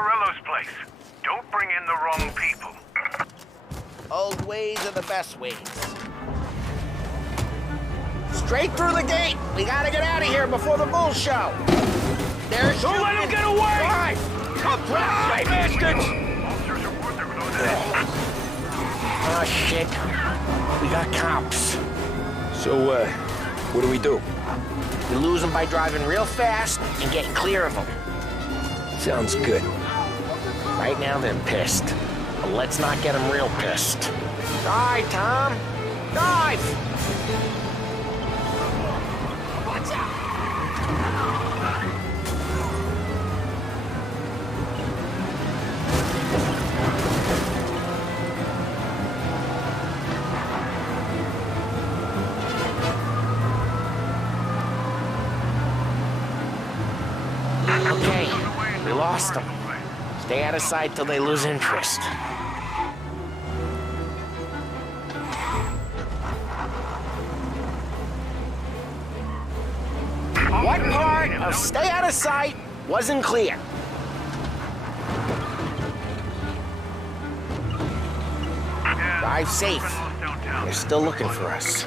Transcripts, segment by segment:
Morello's place. Don't bring in the wrong people. Old ways are the best ways. Straight through the gate! We gotta get out of here before the bull show! There's Don't let him get away! Drive! Come drive, bastards! Officers report there were no dead. Oh, shit. We got cops. So, what do we do? We lose them by driving real fast and getting clear of them. Sounds good. Right now, they're pissed. But let's not get them real pissed. Dive, Tom! Dive! Watch out! Okay, we lost them. Stay out of sight till they lose interest. What part of stay out of sight wasn't clear? Drive safe. They're still looking for us.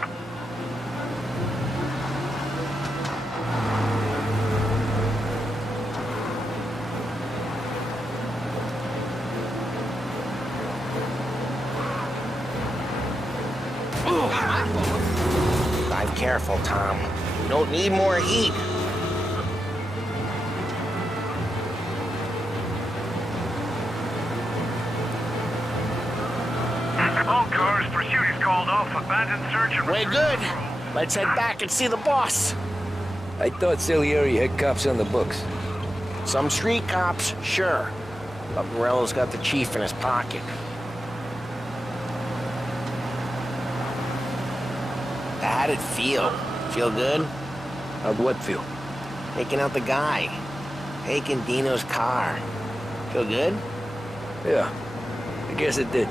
Drive careful, Tom. We don't need more heat. All cars, pursuit is called off. Abandoned search and We're good. Let's head back and see the boss. I thought Salieri had cops on the books. Some street cops, sure. But Morello's got the chief in his pocket. How'd it feel? Feel good? How'd what feel? Taking out the guy. Taking Dino's car. Feel good? Yeah, I guess it did.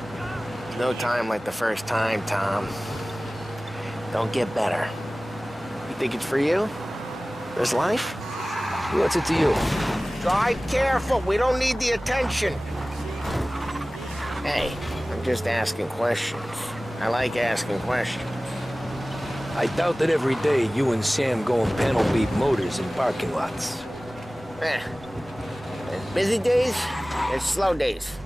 No time like the first time, Tom. Don't get better. You think it's for you? This life? What's it to you? Drive careful. We don't need the attention. Hey, I'm just asking questions. I like asking questions. I doubt that every day you and Sam go and panel beat motors in parking lots. There's busy days, there's slow days.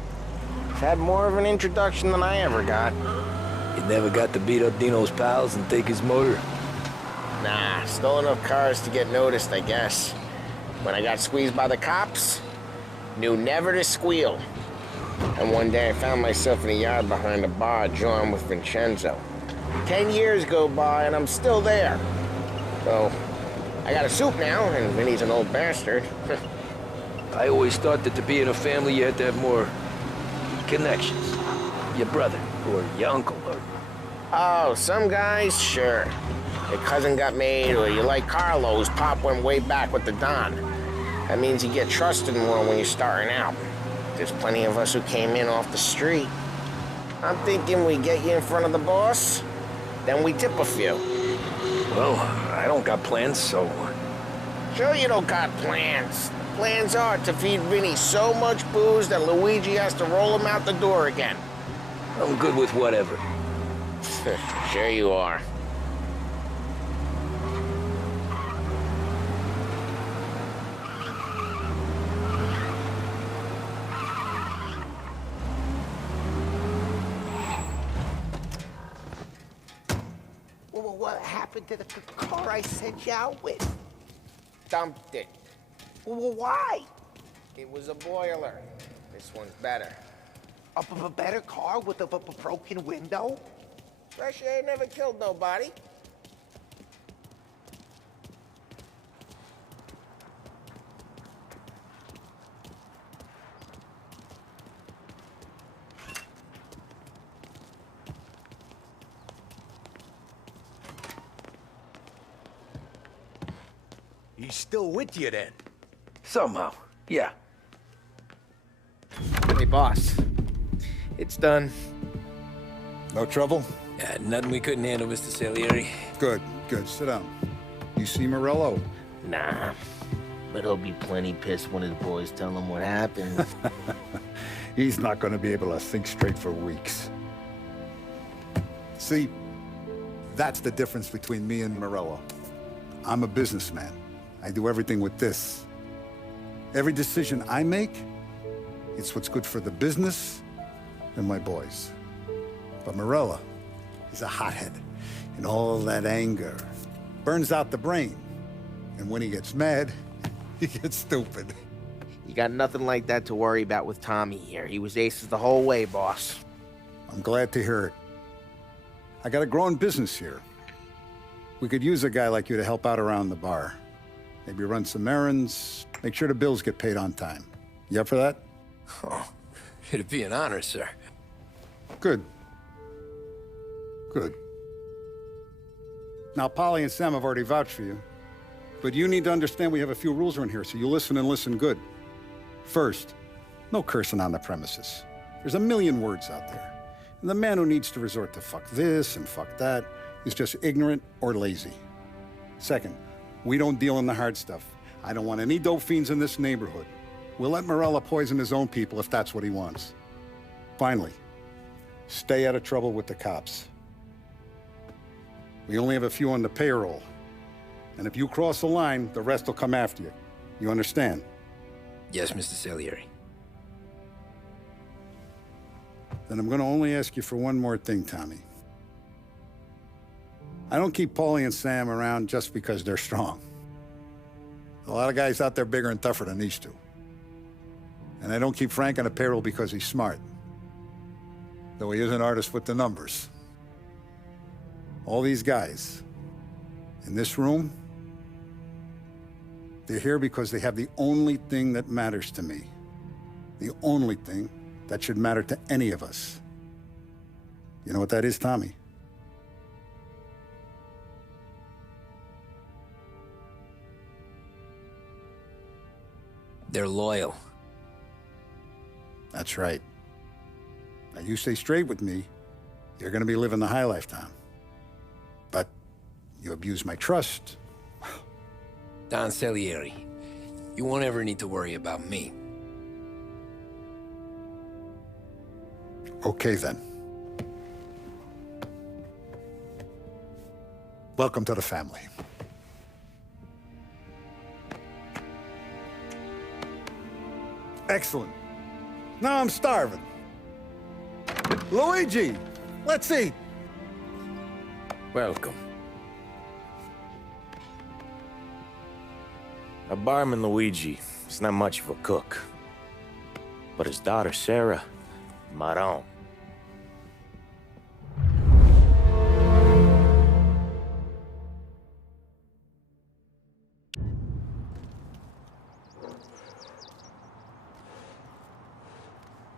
I've had more of an introduction than I ever got. You never got to beat up Dino's pals and take his motor? Nah, stole enough cars to get noticed, I guess. When I got squeezed by the cops, knew never to squeal. And one day I found myself in a yard behind a bar jawing with Vincenzo. 10 years go by and I'm still there. So, I got a suit now, and Vinny's an old bastard. I always thought that to be in a family you had to have more connections. Your brother, or your uncle, or... Oh, some guys, sure. Your cousin got made, or you like Carlos, Pop went way back with the Don. That means you get trusted more when you're starting out. There's plenty of us who came in off the street. I'm thinking we get you in front of the boss, then we tip a few. Well, I don't got plans, so... Sure you don't got plans. Plans are to feed Vinny so much booze that Luigi has to roll him out the door again. I'm good with whatever. Sure you are. Well, what happened to the car I sent you out with? Dumped it. Well, why? It was a boiler. This one's better. A better car with a broken window? Fresh air never killed nobody. He's still with you then? Somehow, yeah. Hey, boss. It's done. No trouble? Yeah, nothing we couldn't handle, Mr. Salieri. Good, good. Sit down. You see Morello? Nah. But he'll be plenty pissed when his boys tell him what happened. He's not going to be able to think straight for weeks. See, that's the difference between me and Morello. I'm a businessman. I do everything with this. Every decision I make, it's what's good for the business and my boys. But Morello is a hothead, and all that anger burns out the brain. And when he gets mad, he gets stupid. You got nothing like that to worry about with Tommy here. He was aces the whole way, boss. I'm glad to hear it. I got a growing business here. We could use a guy like you to help out around the bar. Maybe run some errands, make sure the bills get paid on time. You up for that? Oh, it'd be an honor, sir. Good. Good. Now, Polly and Sam have already vouched for you. But you need to understand we have a few rules around here, so you listen and listen good. First, no cursing on the premises. There's a million words out there. And the man who needs to resort to fuck this and fuck that is just ignorant or lazy. Second, we don't deal in the hard stuff. I don't want any dope fiends in this neighborhood. We'll let Morello poison his own people if that's what he wants. Finally, stay out of trouble with the cops. We only have a few on the payroll. And if you cross the line, the rest will come after you. You understand? Yes, Mr. Salieri. Then I'm gonna only ask you for one more thing, Tommy. I don't keep Paulie and Sam around just because they're strong. A lot of guys out there bigger and tougher than these two. And I don't keep Frank on a payroll because he's smart. Though he is an artist with the numbers. All these guys in this room, they're here because they have the only thing that matters to me. The only thing that should matter to any of us. You know what that is, Tommy? They're loyal. That's right. Now you stay straight with me, you're gonna be living the high life, Tom. But you abuse my trust. Don Salieri, you won't ever need to worry about me. Okay, then. Welcome to the family. Excellent. Now I'm starving. Luigi, let's eat. Welcome. A barman, Luigi, is not much of a cook. But his daughter, Sarah, Maron.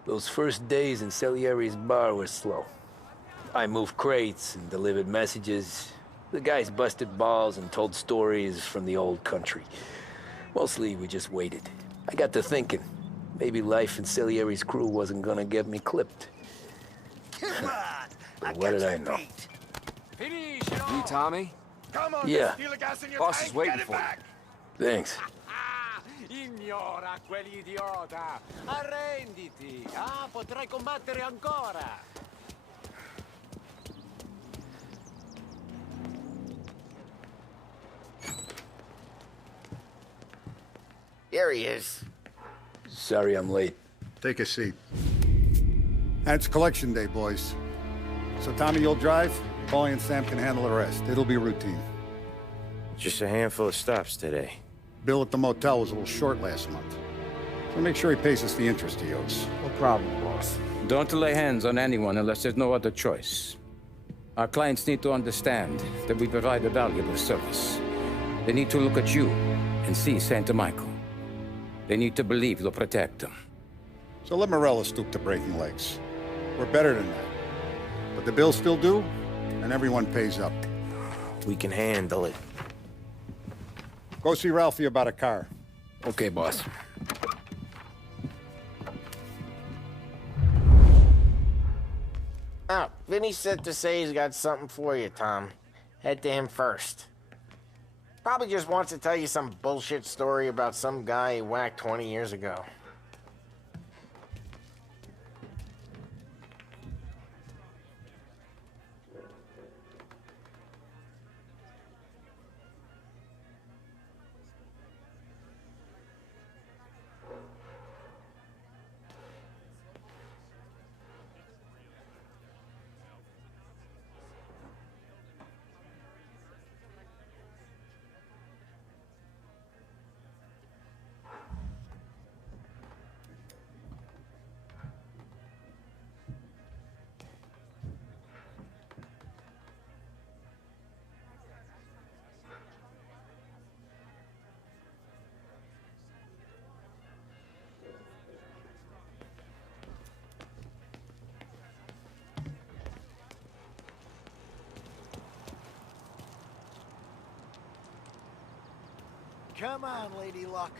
Those first days in Salieri's bar were slow. I moved crates and delivered messages. The guys busted balls and told stories from the old country. Mostly, we just waited. I got to thinking, maybe life in Salieri's crew wasn't gonna get me clipped. Come on! But what did I know? You, Tommy? Come on, Yeah. steal the gas in your Boss tank, is waiting get it for you. back. Thanks. Ignora quell'idiota! Arrenditi! Ah, potrai combattere ancora! There he is. Sorry I'm late. Take a seat. And it's collection day, boys. So Tommy, you'll drive. Paulie and Sam can handle the rest. It'll be routine. Just a handful of stops today. Bill at the motel was a little short last month. So make sure he pays us the interest he owes. No problem, boss. Don't lay hands on anyone unless there's no other choice. Our clients need to understand that we provide a valuable service. They need to look at you and see Santa Michael. They need to believe you'll protect them. So let Morello stoop to breaking legs. We're better than that. But the bills still due, and everyone pays up. We can handle it. Go see Ralphie about a car. Okay, boss. Oh, Vinny said to say he's got something for you, Tom. Head to him first. Probably just wants to tell you some bullshit story about some guy he whacked 20 years ago. Come on, Lady Luck.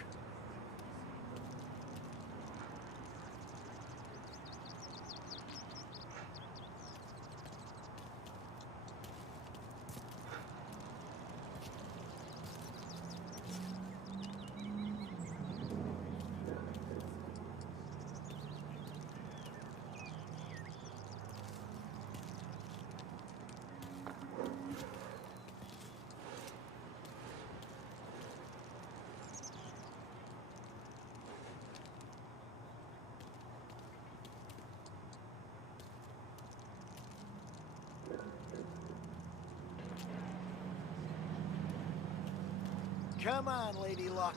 Come on, Lady Luck.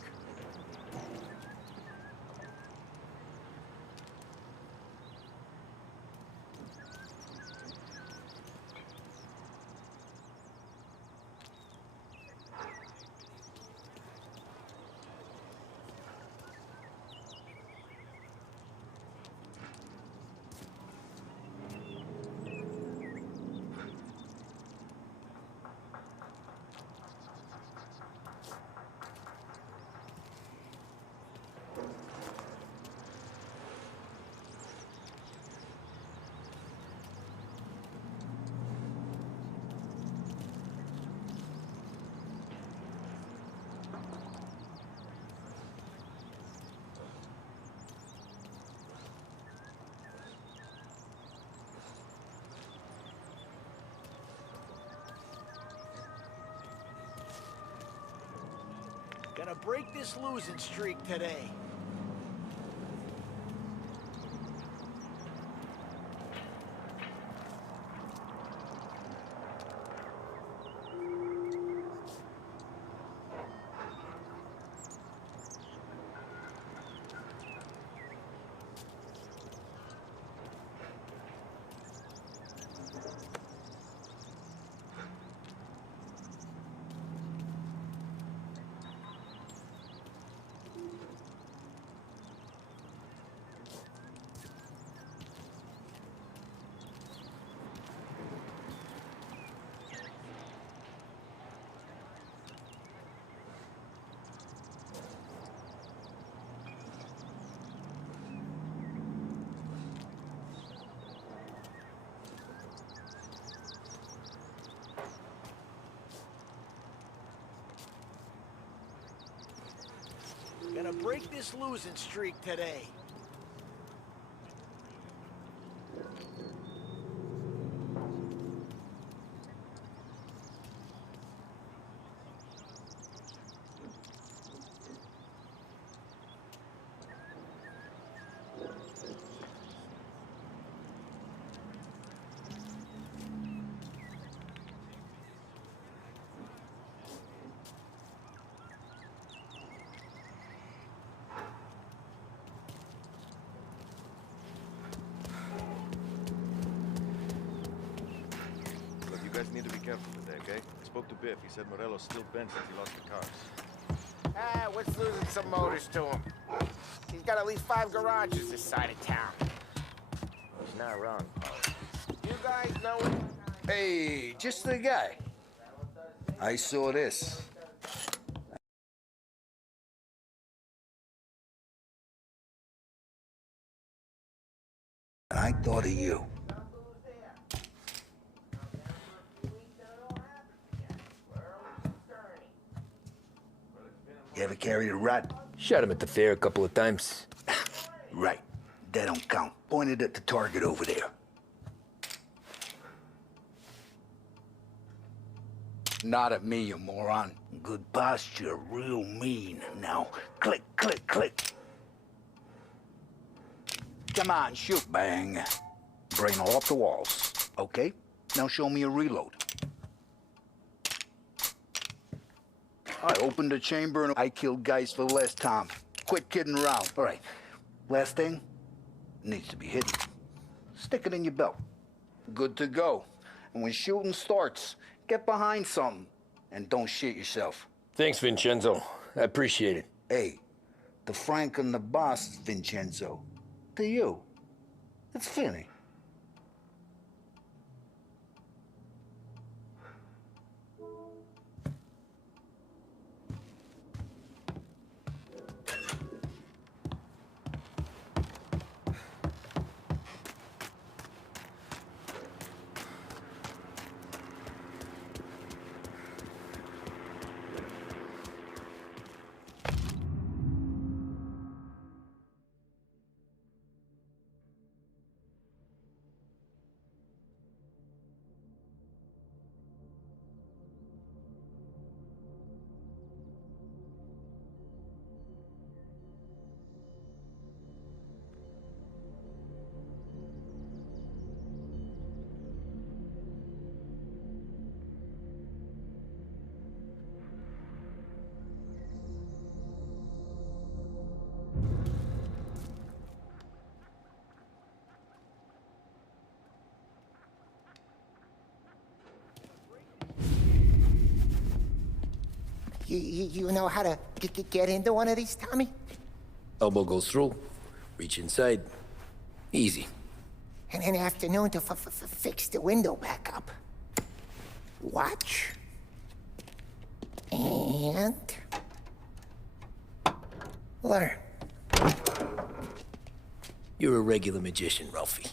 Gonna break this losing streak today. Gonna break this losing streak today. You guys need to be careful today, okay? I spoke to Biff. He said Morello's still bent since he lost the cars. Ah, what's losing some motors to him? He's got at least 5 garages this side of town. He's not wrong, Paul. You guys know what... Hey, just the guy. I saw this. And I thought of you. Ever carried a rat? Shot him at the fair a couple of times. Right. That don't count. Pointed at the target over there. Not at me, you moron. Good posture, real mean. Now, click, click, click. Come on, shoot. Bang. Brain all off the walls. Okay, now show me a reload. I opened the chamber and I killed guys for the last time. Quit kidding around. All right, last thing, needs to be hidden. Stick it in your belt. Good to go. And when shooting starts, get behind something and don't shit yourself. Thanks, Vincenzo. I appreciate it. Hey, the Frank and the boss is Vincenzo. To you, it's Finny. You know how to get into one of these, Tommy? Elbow goes through. Reach inside. Easy. And an afternoon to fix the window back up. Watch. And... learn. You're a regular magician, Ralphie.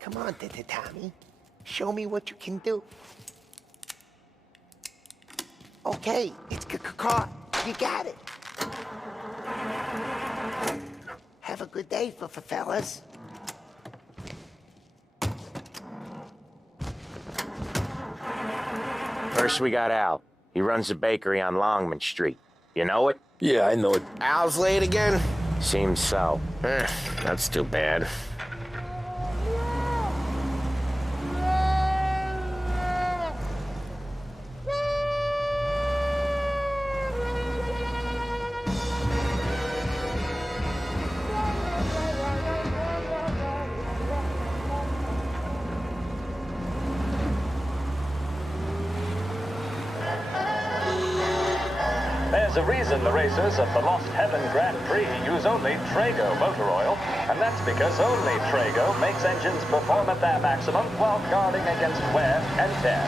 Come on, Tommy. Show me what you can do. Okay, it's caught. You got it. Have a good day, fellas. First, we got Al. He runs a bakery on Longman Street. You know it? Yeah, I know it. Al's late again? Seems so. That's too bad. There's a reason the racers of the Lost Heaven Grand Prix use only Trago motor oil, and that's because only Trago makes engines perform at their maximum while guarding against wear and tear.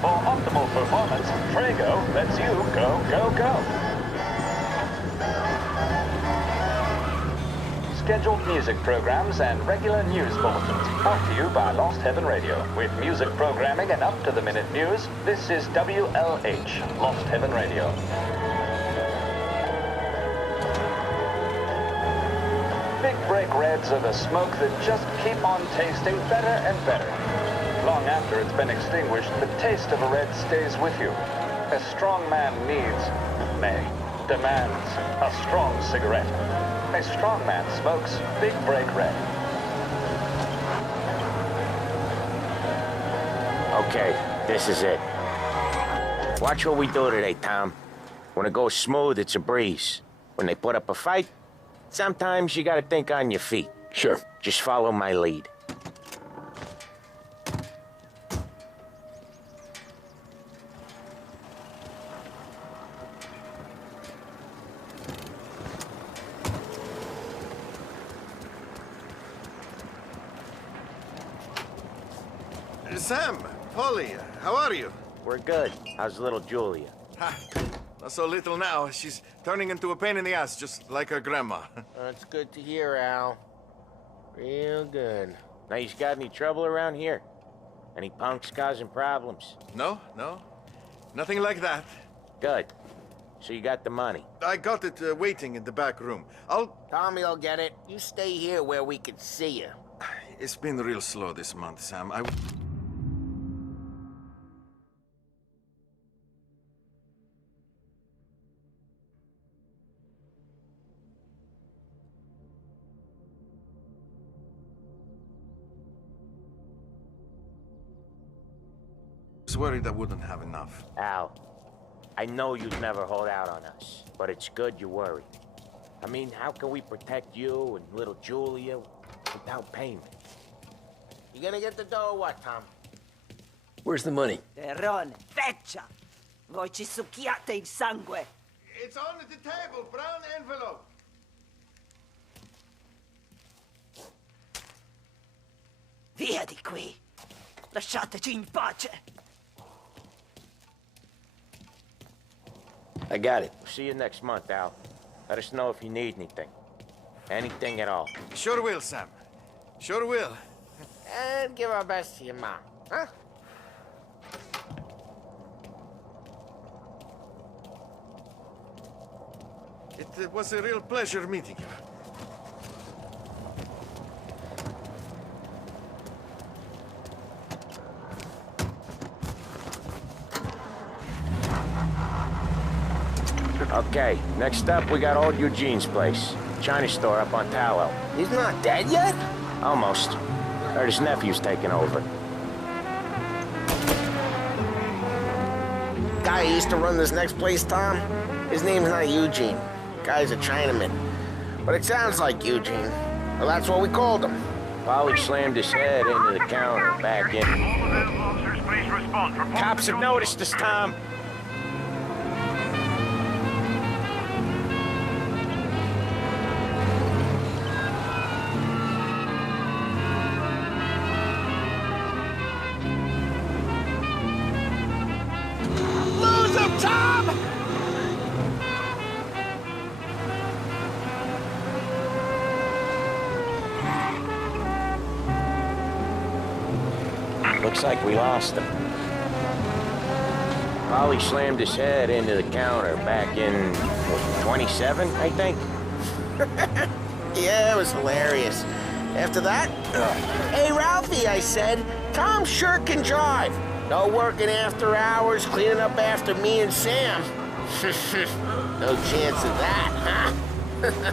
For optimal performance, Trago lets you go, go, go. Scheduled music programs and regular news bulletins brought to you by Lost Heaven Radio. With music programming and up-to-the-minute news, this is WLH, Lost Heaven Radio. Big Break Reds are the smoke that just keep on tasting better and better. Long after it's been extinguished, the taste of a red stays with you. A strong man demands a strong cigarette. A strong man smokes Big Break Red. Okay, this is it. Watch what we do today, Tom. When it goes smooth, it's a breeze. When they put up a fight, sometimes you gotta think on your feet. Sure. Just follow my lead. Sam, Polly, how are you? We're good. How's little Julia? Ha, not so little now. She's turning into a pain in the ass, just like her grandma. That's good to hear, Al. Real good. Now, you got any trouble around here? Any punks causing problems? No, no. Nothing like that. Good. So you got the money? I got it waiting in the back room. Tommy will get it. You stay here where we can see you. It's been real slow this month, Sam. I was worried I wouldn't have enough. Al, I know you'd never hold out on us, but it's good you worry. I mean, how can we protect you and little Julia without payment? You gonna get the dough or what, Tom? Where's the money? Terrone, feccia! Voi ci succhiate il sangue! It's on the table, brown envelope. Via di qui! Lasciateci in pace! I got it. See you next month, Al. Let us know if you need anything. Anything at all. Sure will, Sam. Sure will. And give our best to your mom, huh? It was a real pleasure meeting you. Okay, next up we got old Eugene's place. China store up on Tallow. He's not dead yet? Almost. Heard his nephew's taking over. Guy who used to run this next place, Tom? His name's not Eugene. Guy's a Chinaman. But it sounds like Eugene. Well, that's what we called him. Polly slammed his head into the counter, back in. Cops have noticed us, Tom. Looks like we lost him. Polly slammed his head into the counter back in 27, I think. Yeah, it was hilarious. After that, hey, Ralphie, I said, Tom sure can drive. No working after hours, cleaning up after me and Sam. No chance of that, huh?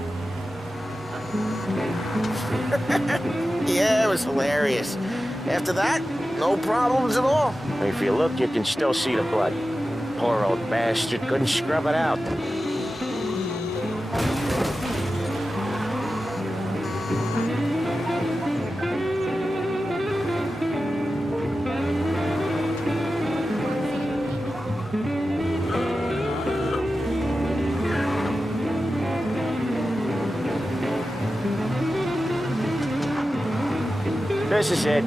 Yeah, it was hilarious. After that, no problems at all. If you look, you can still see the blood. Poor old bastard couldn't scrub it out. This is it.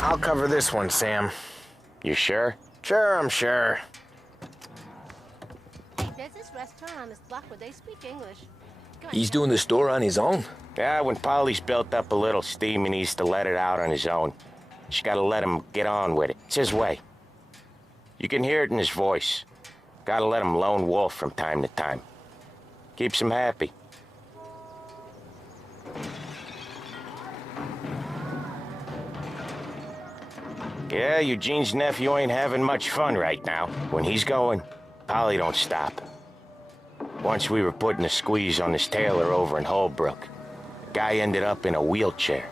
I'll cover this one, Sam. You sure? Sure, I'm sure. Hey, there's this restaurant on this block where they speak English. He's doing the store on his own? Yeah, when Polly's built up a little steam, he needs to let it out on his own. She gotta let him get on with it. It's his way. You can hear it in his voice. Gotta let him lone wolf from time to time. Keeps him happy. Yeah, Eugene's nephew ain't having much fun right now. When he's going, Polly don't stop. Once we were putting a squeeze on this tailor over in Holbrook. The guy ended up in a wheelchair.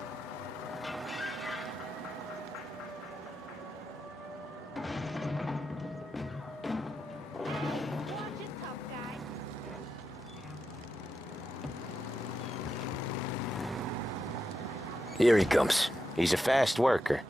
Here he comes. He's a fast worker.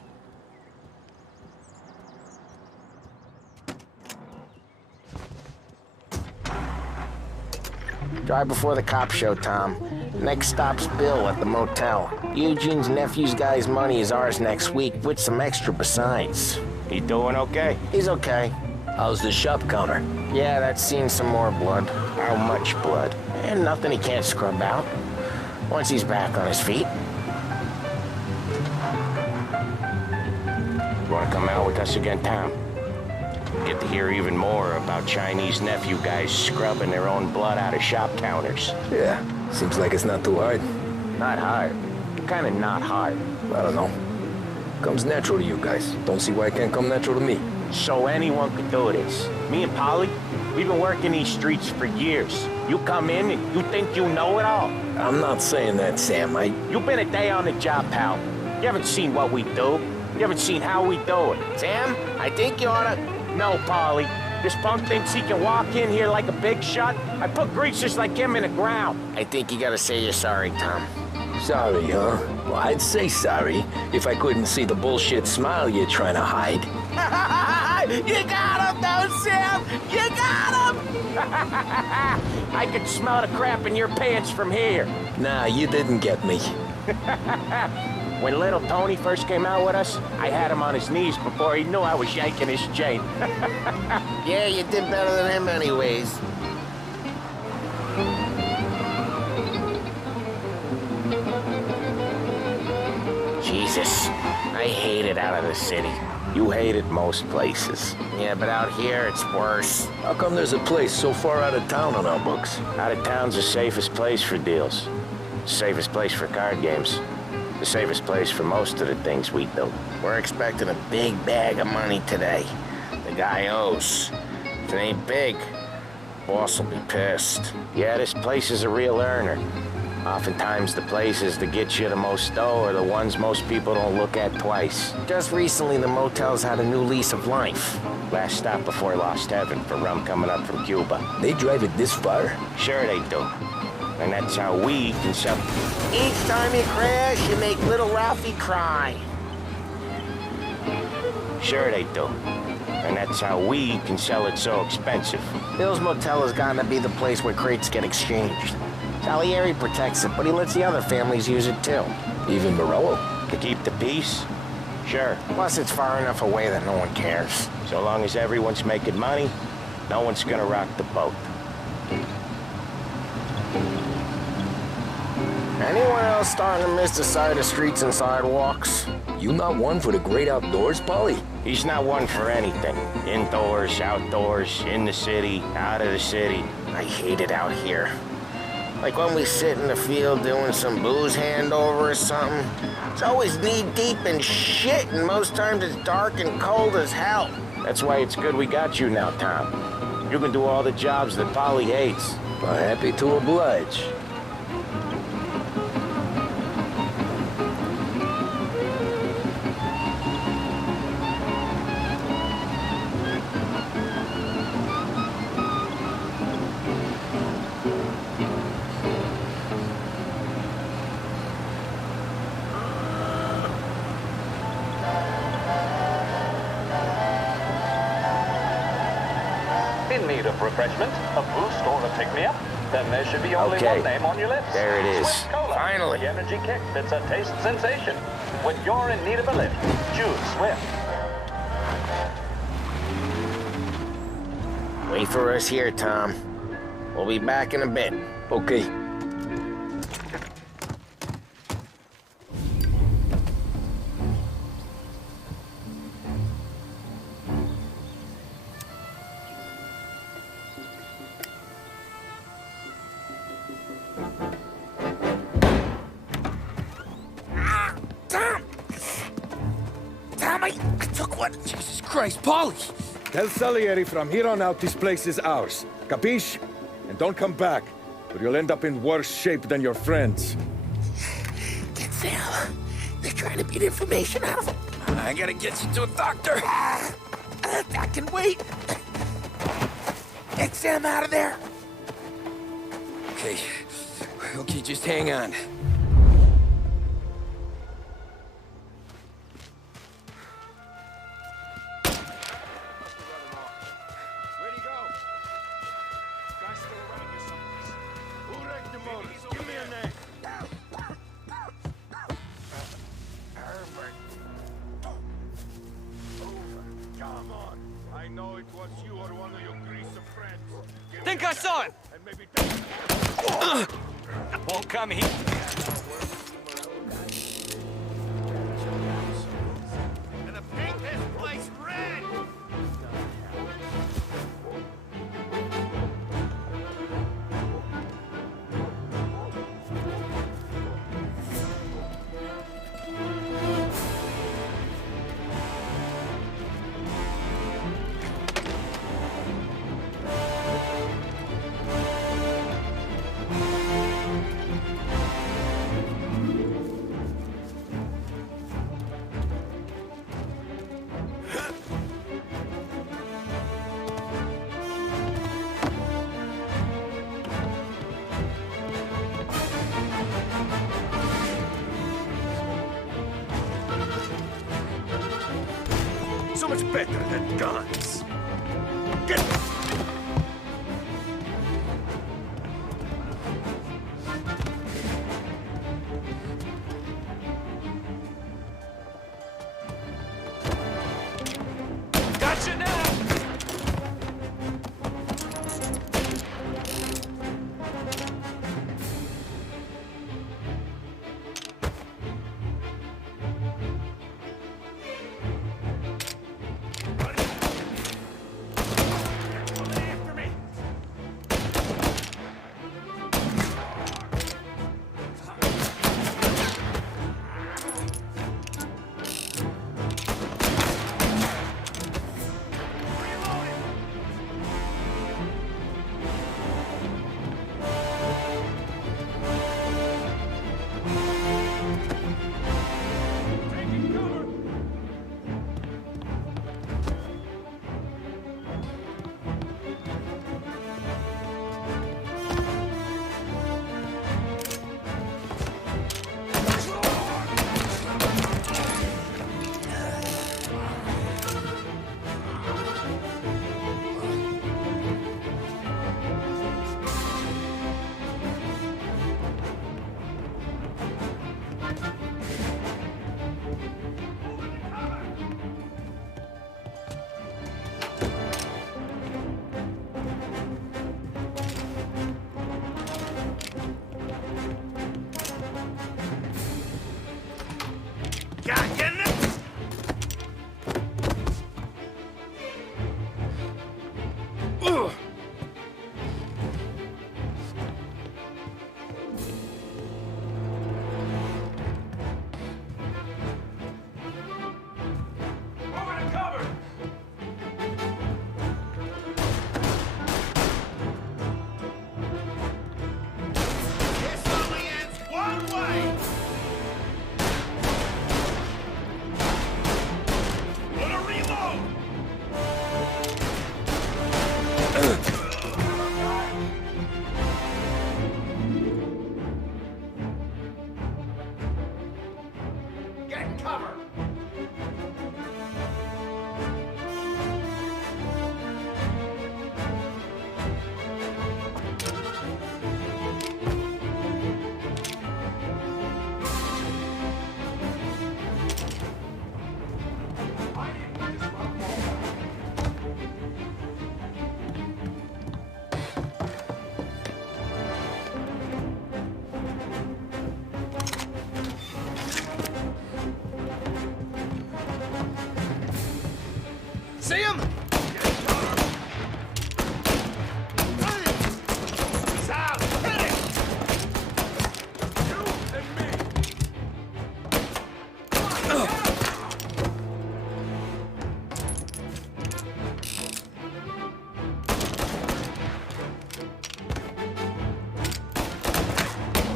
Drive before the cop show, Tom. Next stop's Bill at the motel. Eugene's nephew's guy's money is ours next week, with some extra besides. He doing okay? He's okay. How's the shop counter? Yeah, that's seen some more blood. How much blood? And nothing he can't scrub out. once he's back on his feet. You want to come out with us again, Tom? Get to hear even more about Chinese nephew guys scrubbing their own blood out of shop counters. Yeah, seems like it's not too hard. Not hard. Kind of not hard. I don't know. Comes natural to you guys. Don't see why it can't come natural to me. So anyone could do this. Me and Polly, we've been working these streets for years. You come in and you think you know it all. I'm not saying that, Sam. You've been a day on the job, pal. You haven't seen what we do. You haven't seen how we do it. Sam, I think you oughta... No, Polly. This punk thinks he can walk in here like a big shot. I put greasers like him in the ground. I think you gotta say you're sorry, Tom. Sorry, huh? Well, I'd say sorry if I couldn't see the bullshit smile you're trying to hide. You got him, though, Sam! You got him! I could smell the crap in your pants from here. Nah, you didn't get me. When little Tony first came out with us, I had him on his knees before he knew I was yanking his chain. Yeah, you did better than him anyways. Jesus, I hate it out of the city. You hate it most places. Yeah, but out here, it's worse. How come there's a place so far out of town on our books? Out of town's the safest place for deals. Safest place for card games. The safest place for most of the things we do. We're expecting a big bag of money today. The guy owes. If it ain't big, boss will be pissed. Yeah, this place is a real earner. Oftentimes the places that get you the most dough are the ones most people don't look at twice. Just recently, the motel's had a new lease of life. Last stop before Lost Heaven for rum coming up from Cuba. They drive it this far? Sure they do. And that's how we can sell. Each time you crash, you make little Ralphie cry. Sure they do. And that's how we can sell it so expensive. Bill's Motel has gotten to be the place where crates get exchanged. Salieri protects it, but he lets the other families use it too. Even Morello? To keep the peace? Sure. Plus, it's far enough away that no one cares. So long as everyone's making money, no one's gonna rock the boat. Anyone else starting to miss the sight of streets and sidewalks? You not one for the great outdoors, Polly? He's not one for anything. Indoors, outdoors, in the city, out of the city. I hate it out here. Like when we sit in the field doing some booze handover or something. It's always knee-deep in shit, and most times it's dark and cold as hell. That's why it's good we got you now, Tom. You can do all the jobs that Polly hates. Well, happy to oblige. In need of refreshment, a boost, or a pick-me-up? Then there should be only Okay. one name on your lips. There it is. Swift Cola. Finally. The energy kick that's a taste sensation. When you're in need of a lift, choose Swift. Wait for us here, Tom. We'll be back in a bit. Okay. I took one. Jesus Christ, Polly! Tell Salieri from here on out this place is ours. Capiche? And don't come back, or you'll end up in worse shape than your friends. Get Sam. They're trying to beat information out of him. I gotta get you to a doctor. I can wait. Get Sam out of there. Okay. Okay, just hang on. Think I saw him! Won't come here. so much better than guns. Get Gotcha now! See him? He's out! Hit him! You and me!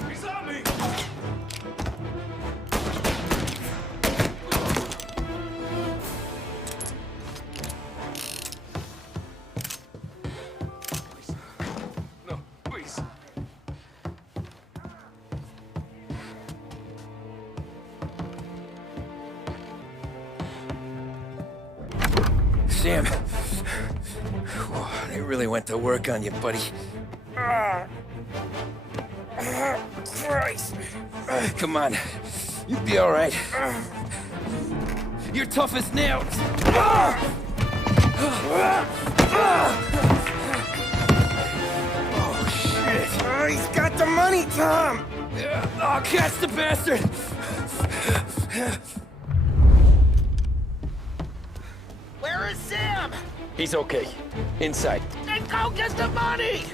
He's on me! Sam, whoa, they really went to work on you, buddy. Christ. Come on, you'll be all right. You're tough as nails. Oh, shit. He's got the money, Tom. Oh, catch the bastard. Where is Sam? He's okay. Inside. Then go get the money!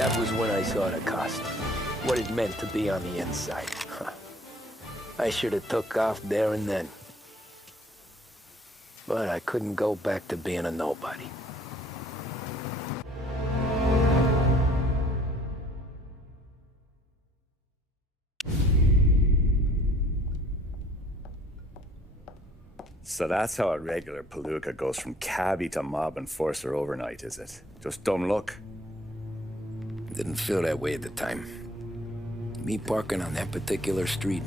That was when I saw the cost. What it meant to be on the inside. I should have took off there and then. But I couldn't go back to being a nobody. So that's how a regular palooka goes from cabbie to mob enforcer overnight, is it? Just dumb luck? Didn't feel that way at the time. Me parking on that particular street,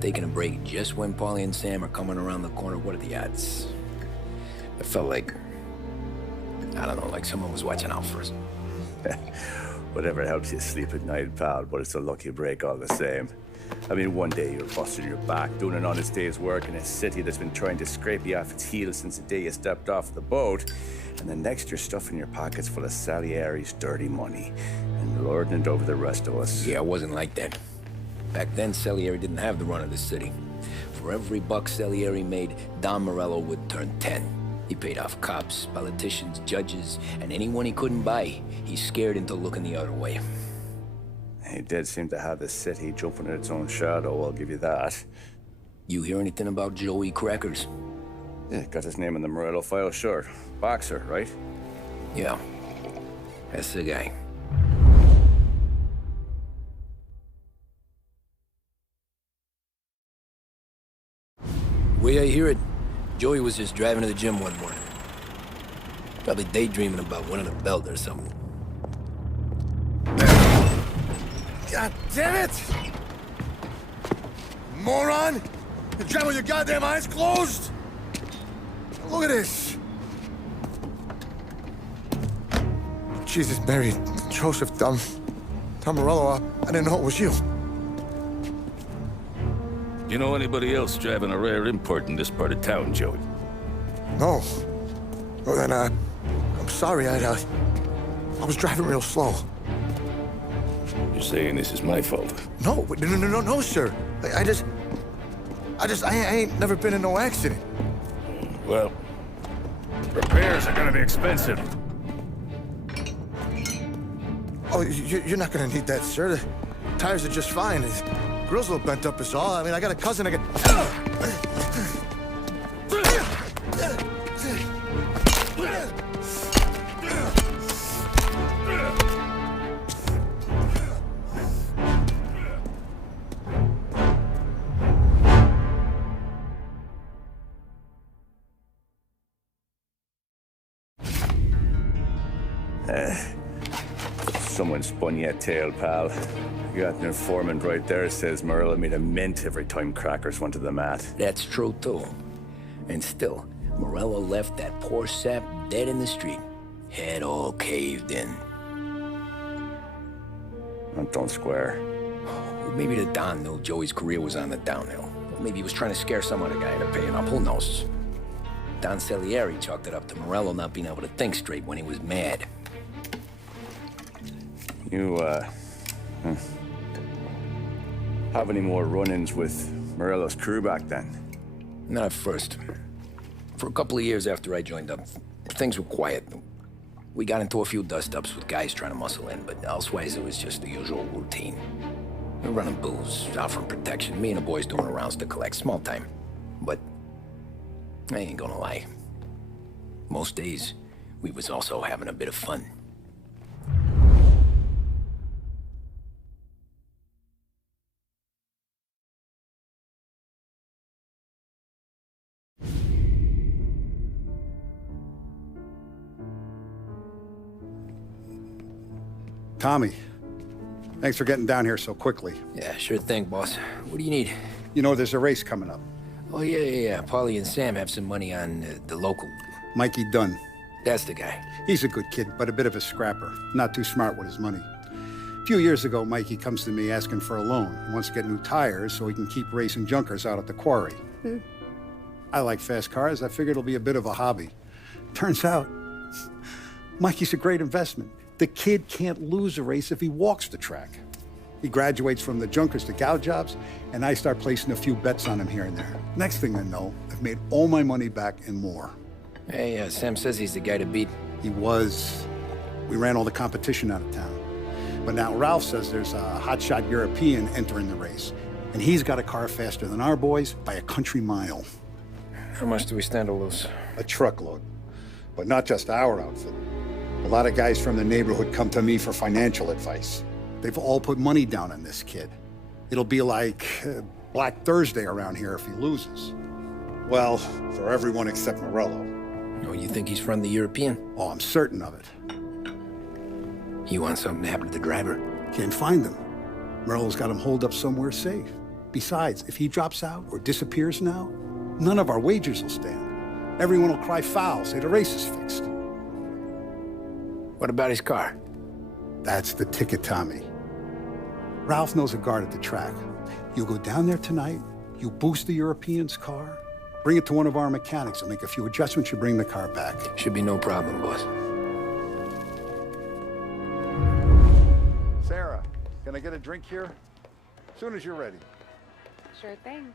taking a break just when Paulie and Sam are coming around the corner, what are the odds? It felt like, I don't know, like someone was watching out for us. Whatever helps you sleep at night, pal, but it's a lucky break all the same. I mean, one day you're busting your back, doing an honest day's work in a city that's been trying to scrape you off its heels since the day you stepped off the boat, and then next you're stuffing your pockets full of Salieri's dirty money and lording it over the rest of us. Yeah, it wasn't like that. Back then, Salieri didn't have the run of the city. For every buck Salieri made, Don Morello would turn 10. He paid off cops, politicians, judges, and anyone he couldn't buy, he scared into looking the other way. He did seem to have the city jumping in its own shadow, I'll give you that. You hear anything about Joey Crackers? Yeah, got his name in the Morello file, sure. Boxer, right? Yeah, that's the guy. Way I hear it, Joey was just driving to the gym one morning. Probably daydreaming about winning a belt or something. God damn it! Moron! You're driving with your goddamn eyes closed! Look at this! Jesus, Mary, Joseph, Tom Morello, I didn't know it was you. You know anybody else driving a rare import in this part of town, Joey? No. Well, then, I'm sorry, I was driving real slow. You're saying this is my fault? No, sir. I ain't never been in no accident. Well, repairs are gonna be expensive. Oh, you're not gonna need that, sir. The tires are just fine. The grill's a little bent up is all. I mean, I got a cousin I can... Someone spun you a tail, pal. You got an informant right there says Morello made a mint every time Crackers went to the mat. That's true, too. And still, Morello left that poor sap dead in the street. Head all caved in. That don't square. Maybe the Don knew Joey's career was on the downhill. Or maybe he was trying to scare some other guy into paying up. Who knows? Don Salieri chalked it up to Morello not being able to think straight when he was mad. You, have any more run-ins with Morello's crew back then? Not at first. For a couple of years after I joined up, things were quiet. We got into a few dust-ups with guys trying to muscle in, but elsewise it was just the usual routine. We're running booze, offering protection, me and the boys doing rounds to collect, small time. But I ain't gonna lie. Most days, we was also having a bit of fun. Tommy, thanks for getting down here so quickly. Yeah, sure thing, boss. What do you need? You know, there's a race coming up. Oh, yeah. Paulie and Sam have some money on the local. Mikey Dunn. That's the guy. He's a good kid, but a bit of a scrapper. Not too smart with his money. A few years ago, Mikey comes to me asking for a loan. He wants to get new tires so he can keep racing junkers out at the quarry. I like fast cars. I figured it'll be a bit of a hobby. Turns out, Mikey's a great investment. The kid can't lose a race if he walks the track. He graduates from the junkers to gal jobs, and I start placing a few bets on him here and there. Next thing I know, I've made all my money back and more. Hey, Sam says he's the guy to beat. He was. We ran all the competition out of town. But now Ralph says there's a hotshot European entering the race. And he's got a car faster than our boys by a country mile. How much do we stand to lose? A truckload. But not just our outfit. A lot of guys from the neighborhood come to me for financial advice. They've all put money down on this kid. It'll be like Black Thursday around here if he loses. Well, for everyone except Morello. Oh, you think he's from the European? Oh, I'm certain of it. You want something to happen to the driver? Can't find him. Morello's got him holed up somewhere safe. Besides, if he drops out or disappears now, none of our wagers will stand. Everyone will cry foul, say the race is fixed. What about his car? That's the ticket, Tommy. Ralph knows a guard at the track. You go down there tonight, you boost the European's car, bring it to one of our mechanics, and make a few adjustments, you bring the car back. Should be no problem, boss. Sarah, can I get a drink here? As soon as you're ready. Sure thing.